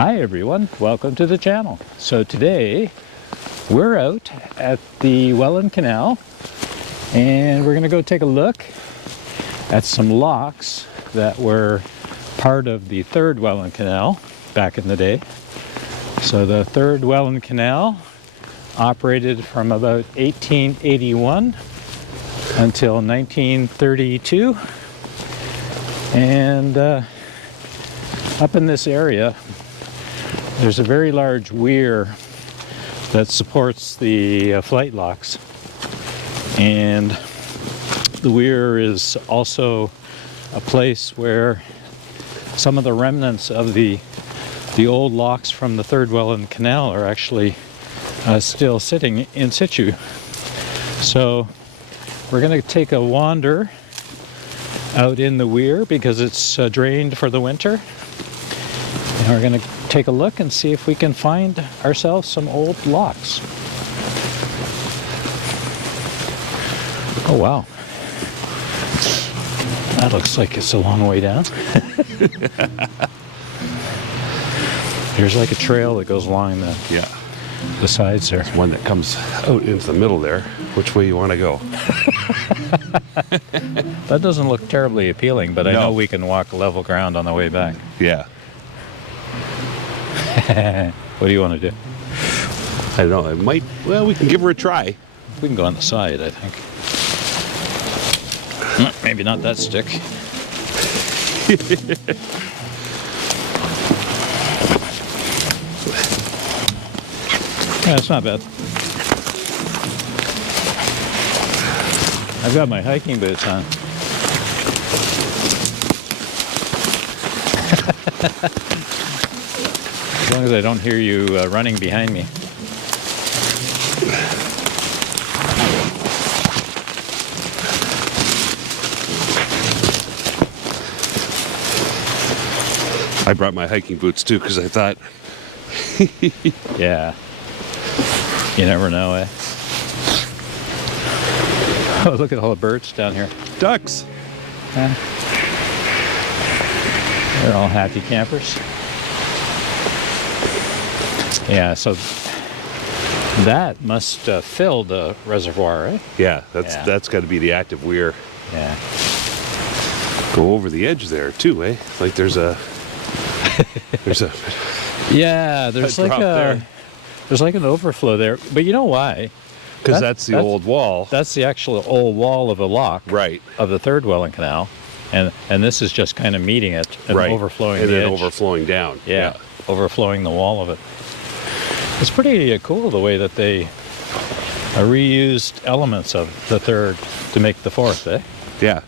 Hi everyone, welcome to the channel. So today we're out at the Welland Canal and we're going to go take a look at some locks that were part of the Third Welland Canal back in the day. So the Third Welland Canal operated from about 1881 until 1932, and up in this area there's a very large weir that supports the flight locks, and the weir is also a place where some of the remnants of the old locks from the Third Welland Canal are actually still sitting in situ. So we're going to take a wander out in the weir because it's drained for the winter, and we're going to take a look and see if we can find ourselves some old locks. Oh wow, that looks like it's a long way down. There's like a trail that goes along the sides there. There's one that comes out into the middle there. Which way you want to go? That doesn't look terribly appealing, but I know we can walk level ground on the way back. Yeah. What do you want to do? I don't know. It might. Well, we can give her a try. We can go on the side, I think. Maybe not that stick. Yeah, it's not bad. I've got my hiking boots on. As long as I don't hear you running behind me. I brought my hiking boots too because I thought. Yeah. You never know, eh? Oh, look at all the birds down here. Ducks. They're all happy campers. Yeah, so that must fill the reservoir, right? Yeah, that's got to be the active weir. Yeah. Go over the edge there too, eh? Like there's a Yeah, there's like there's like an overflow there. But you know why? Because that's the old wall. That's the actual old wall of a lock, right, of the Third Welland Canal, and this is just kind of meeting it and overflowing and the then edge. overflowing down. Yeah, overflowing the wall of it. It's pretty cool the way that they reused elements of the Third to make the Fourth, eh? Yeah.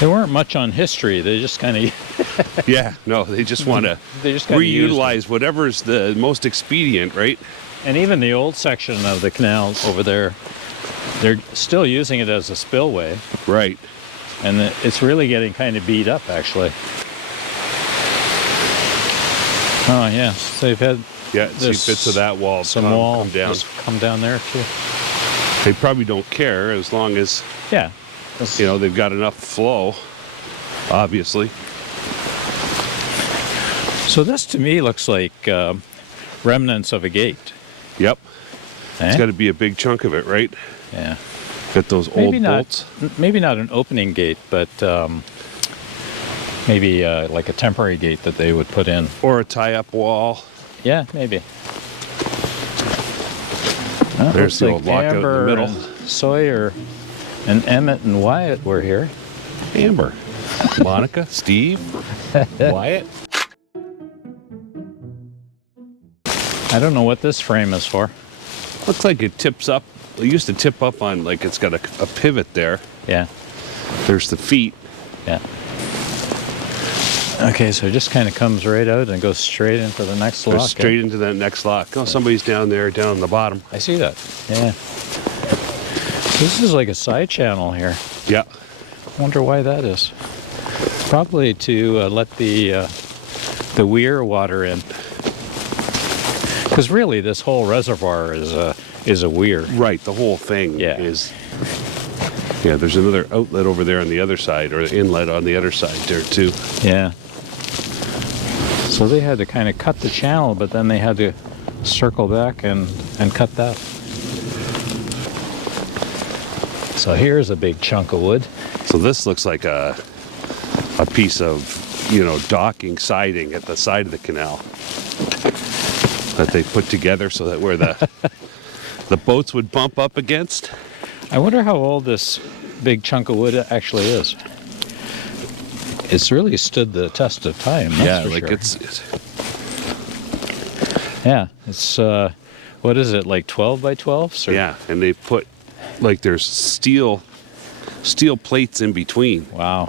They weren't much on history. They just kind of yeah, no, they just want to reutilize whatever's the most expedient, right? And even the old section of the canal over there, they're still using it as a spillway. Right. And it's really getting kind of beat up, actually. Oh, yeah. So they've had see bits of that wall come down. Just come down there, too. They probably don't care as long as, you know, they've got enough flow, obviously. So this, to me, looks like remnants of a gate. Yep. Eh? It's got to be a big chunk of it, right? Yeah. Got those old bolts. Maybe not an opening gate, but maybe like a temporary gate that they would put in. Or a tie-up wall. Yeah, maybe. There's the old lockout in the middle. And Sawyer and Emmett and Wyatt were here. Amber. Monica, Steve, Wyatt. I don't know what this frame is for. Looks like it tips up. It used to tip up on, like it's got a pivot there. Yeah. There's the feet. Yeah. Okay, so it just kind of comes right out and goes straight into the next lock. Straight into that next lock. Oh, somebody's down there, down on the bottom. I see that. Yeah. This is like a side channel here. Yeah. I wonder why that is. Probably to let the weir water in. Because really, this whole reservoir is a weir. Right, the whole thing is. Yeah, there's another outlet over there on the other side, or inlet on the other side there too. Yeah. So they had to kind of cut the channel, but then they had to circle back and cut that. So here's a big chunk of wood. So this looks like a piece of, you know, docking siding at the side of the canal that they put together so that where the the boats would bump up against. I wonder how old this big chunk of wood actually is. It's really stood the test of time. That's for like sure. it's Yeah, it's what is it, like 12 by 12? yeah, and they put like there's steel plates in between. Wow.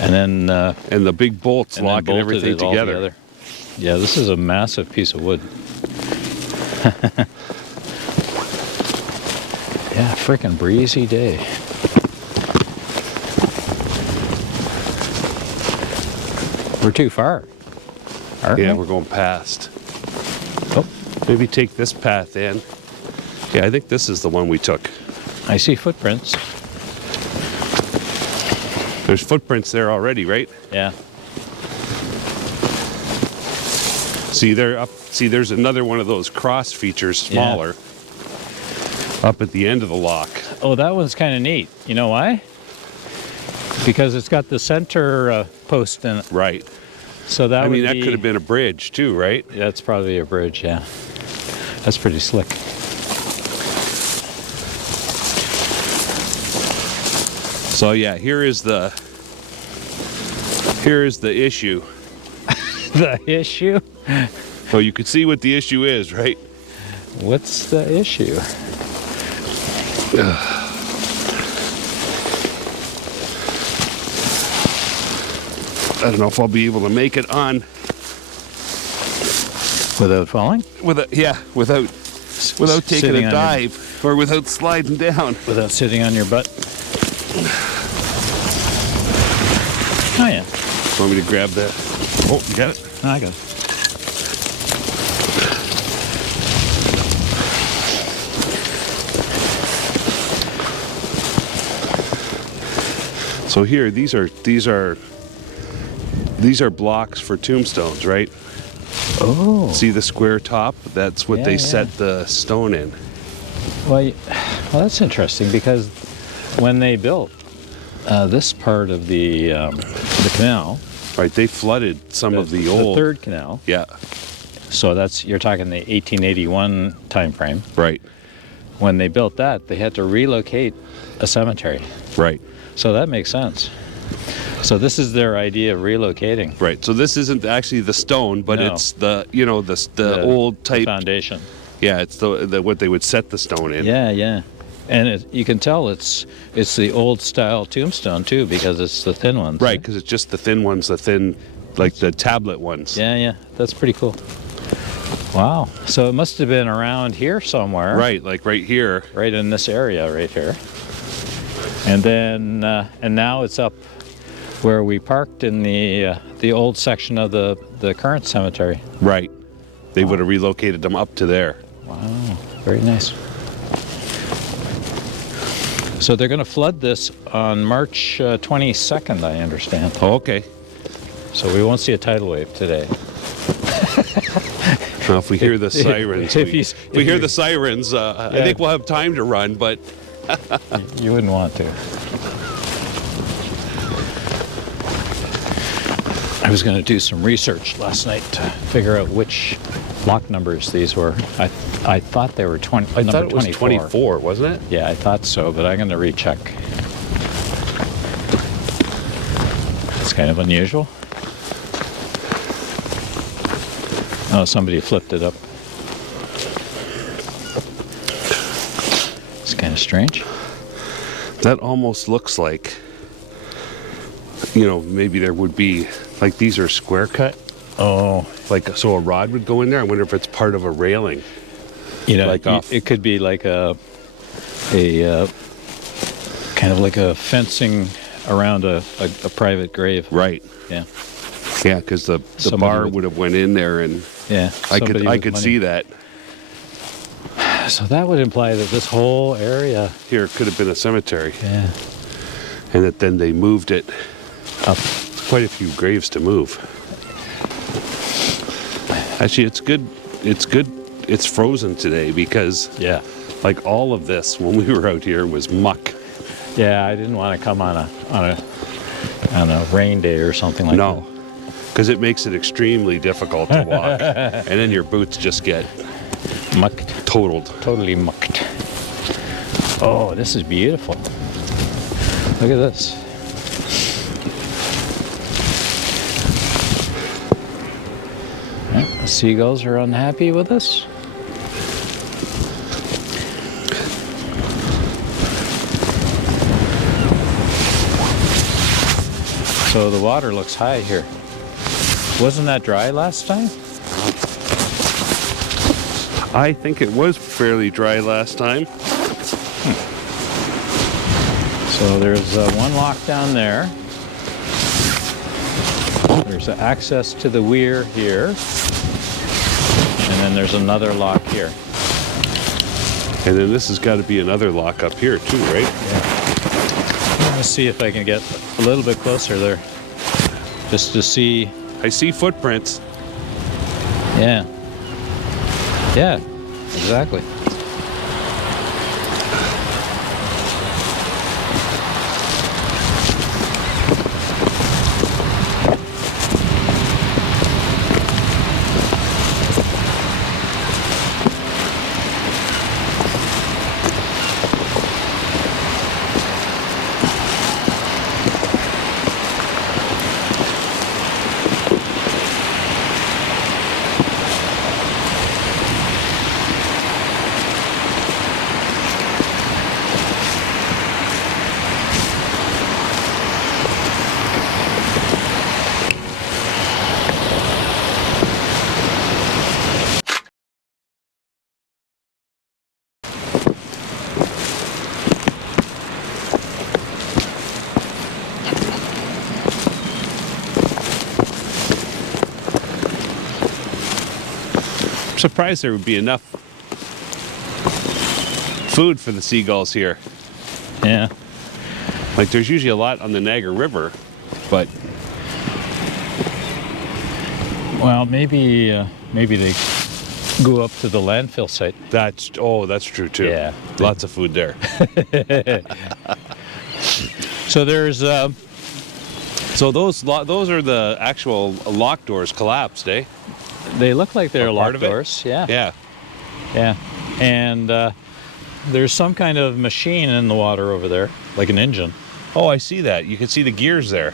And then And the big bolts and then locking bolted everything it all together. Yeah, this is a massive piece of wood. Yeah, frickin' breezy day. We're too far, aren't Yeah, we? we're going past. Oh, Maybe take this path in. Yeah, I think this is the one we took. I see footprints. There's footprints there already, right? Yeah. See, they're up. See, there's another one of those cross features, smaller, up at the end of the lock. Oh, that one's kind of neat. You know why? Because it's got the center post in it. Right. So that I mean, would that be, could have been a bridge too, right? That's probably a bridge, yeah. That's pretty slick. So yeah, here is the issue. The issue? Well, you can see what the issue is, right? What's the issue? I don't know if I'll be able to make it on Without falling? without taking Sitting a on dive or without sliding down. Without sitting on your butt? Oh, yeah. Want me to grab that? Oh, you got it? No, I got it. So here, these are blocks for tombstones, right? Oh. See the square top? That's what Yeah, they yeah. set the stone in. Well, that's interesting because when they built this part of the canal, Right, they flooded some of the old. third canal. Yeah, So you're talking the 1881 time frame. right, When they built that, they had to relocate a cemetery. right, So that makes sense. So this is their idea of relocating right. So this isn't actually the stone, but No. it's the old type. foundation. Yeah, it's the what they would set the stone in. Yeah, yeah. And you can tell it's the old style tombstone too because it's the thin ones. Right, because it's just the thin ones, like the tablet ones. Yeah, yeah. That's pretty cool. Wow. So it must have been around here somewhere. Right, like right here. Right in this area right here. And then and now it's up where we parked in the old section of the current cemetery. Right. They would have relocated them up to there. Wow. Very nice. So they're going to flood this on March 22nd, I understand. Oh, okay. So we won't see a tidal wave today. Well, if we hear the sirens, if we hear the sirens, I think we'll have time to run, but You wouldn't want to. I was going to do some research last night to figure out which lock numbers these were. I thought they were 20. I thought it was 24. 24, wasn't it? Yeah, I thought so, but I'm going to recheck. It's kind of unusual. Oh, somebody flipped it up. It's kind of strange. That almost looks like, maybe there would be, like these are square cut. Oh, Like, so a rod would go in there. I wonder if it's part of a railing. Like it could be like a kind of like a fencing around a private grave. Right. Yeah. Yeah, because the Somebody bar with- would have went in there, and Yeah. I somebody could with money. see that. So that would imply that this whole area, Here it could have been a cemetery, yeah, and that then they moved it. up. Quite a few graves to move. Actually, it's good. It's good. It's frozen today because Yeah. like all of this when we were out here was muck. Yeah, I didn't want to come on a rain day or something like No, because it makes it extremely difficult to walk, and then your boots just get that. Mucked. totaled. Totally mucked. Oh, this is beautiful. Look at this. Yeah, the seagulls are unhappy with us. So the water looks high here. Wasn't that dry last time? I think it was fairly dry last time. So there's one lock down there. There's access to the weir here. And then there's another lock here. And then this has got to be another lock up here too, right? Let's see if I can get a little bit closer there. Just to see. I see footprints. Yeah. Yeah, exactly. I'm surprised there would be enough food for the seagulls here. Yeah. Like there's usually a lot on the Niagara River, but Well, maybe they go up to the landfill site. that's true too. Yeah. Lots of food there. So there's So those are the actual lock doors collapsed, eh? they look like they're A part locked of it? doors. Yeah. Yeah. Yeah. And there's some kind of machine in the water over there, like an engine. Oh, I see that. You can see the gears there.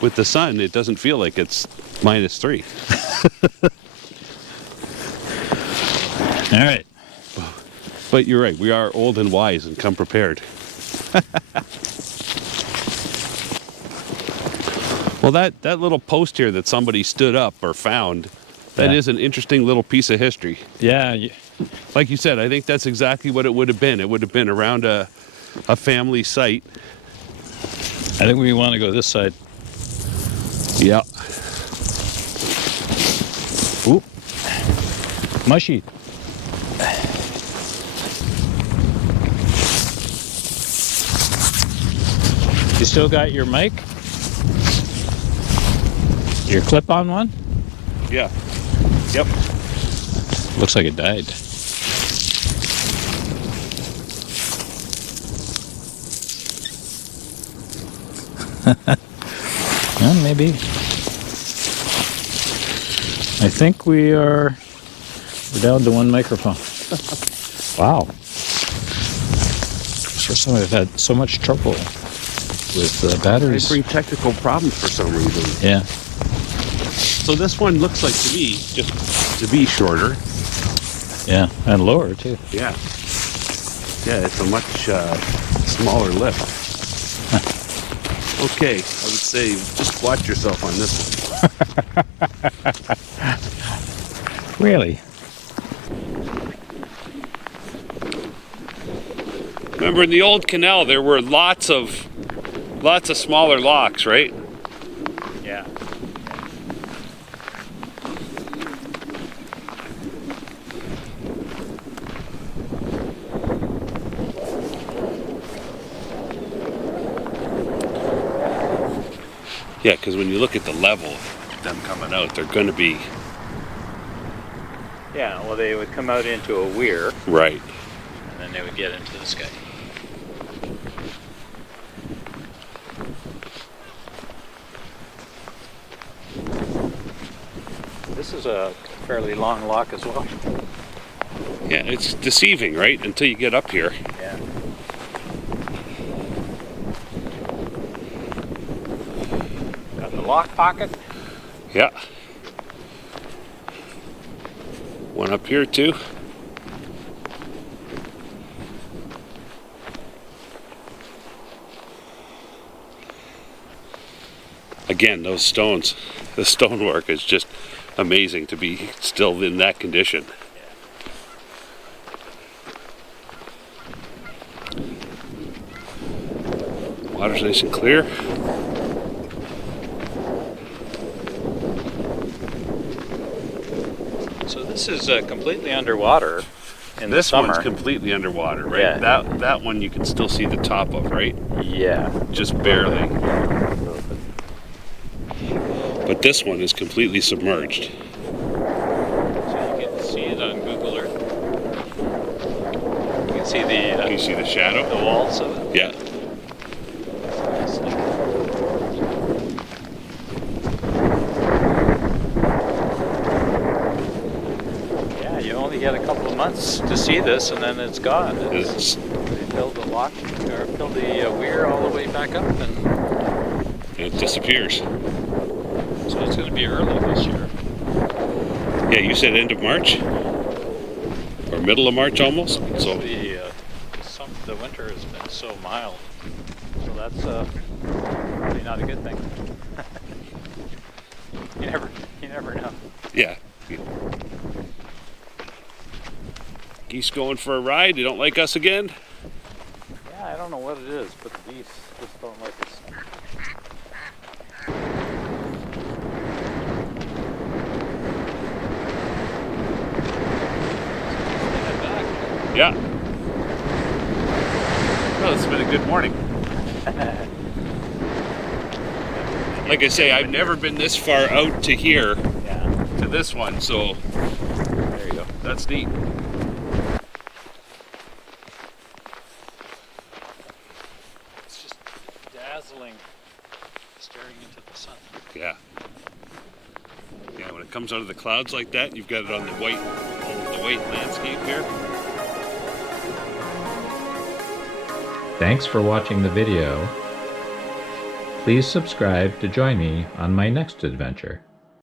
With the sun, it doesn't feel like it's -3. All right. But you're right, we are old and wise and come prepared. Well, that little post here that somebody stood up or found, that Yeah. is an interesting little piece of history. Yeah. Like you said, I think that's exactly what it would have been. It would have been around a family site. I think we want to go this side. Yeah. Oop. Mushy. You still got your mic? Your clip-on one? Yeah. Yep. Looks like it died. Well, maybe. I think we're down to one microphone. Wow. First time I've had so much trouble with batteries. They bring technical problems for some reason. Yeah. So this one looks like to me just to be shorter. Yeah, and lower too. Yeah. Yeah, it's a much smaller lift. Okay, I would say just watch yourself on this one. Really? Remember in the old canal there were lots of smaller locks, right? Yeah. Yeah, because when you look at the level of them coming out, they're going to be... Yeah, well they would come out into a weir. Right. And then they would get into the sky. This is a fairly long lock as well. Yeah, it's deceiving, right? Until you get up here. Yeah. Got the lock pocket. Yeah. One up here too. Again, those stones, the stonework is just amazing to be still in that condition. Water's nice and clear. So this is completely underwater in the This summer. one's completely underwater, right? Yeah. That one you can still see the top of, right? Yeah. Just barely. But this one is completely submerged. So you can see it on Google Earth. You can see Can you see the shadow? the walls of it. Yeah. Yeah, you only get a couple of months to see this, and then it's gone. They filled the lock, or filled the weir all the way back up, and It disappears. so it's going to be early this year. Yeah, you said end of March? Or middle of March almost? So The winter has been so mild, so that's probably not a good thing. You never know. yeah. Geese going for a ride? You don't like us again? Yeah, I don't know what it is, but the geese just don't like us. Yeah. Well, it's been a good morning. Like I say, I've never been this far out to here, Yeah, to this one, so there you go. that's neat. It's just dazzling staring into the sun. Yeah. Yeah, when it comes out of the clouds like that, you've got it on the white landscape here. Thanks for watching the video. Please subscribe to join me on my next adventure.